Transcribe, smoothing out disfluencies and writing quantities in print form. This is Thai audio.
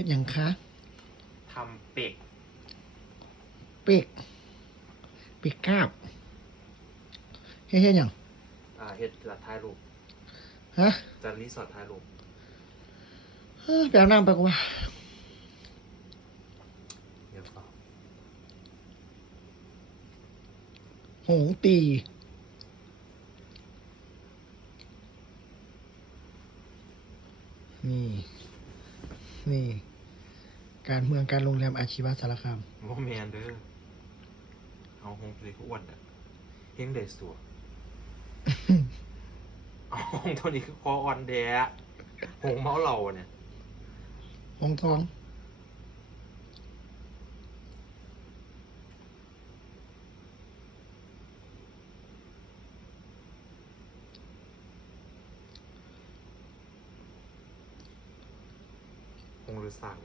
ฮ็ดหยังคะทำเป็กเป็กเป็กกาบเฮ็ดหยังเฮ็ดจัดถ่ายรูปฮะจัดรีสอร์ทถ่ายรูปไปอาบน้ำไปกูว่าเดี๋ยวก่อนหงตีนี่การเมืองการโรงแรมอาชีวะสารคาม บ่แม่นเด้อเอาหงตัวนี้ก็อ้วนอ่ะเฮงได้สัวเอาหงตัวนี้คือคออ่อนแดะหงเมาเหล่าเนี่ย หงทองหงหรือสั่ง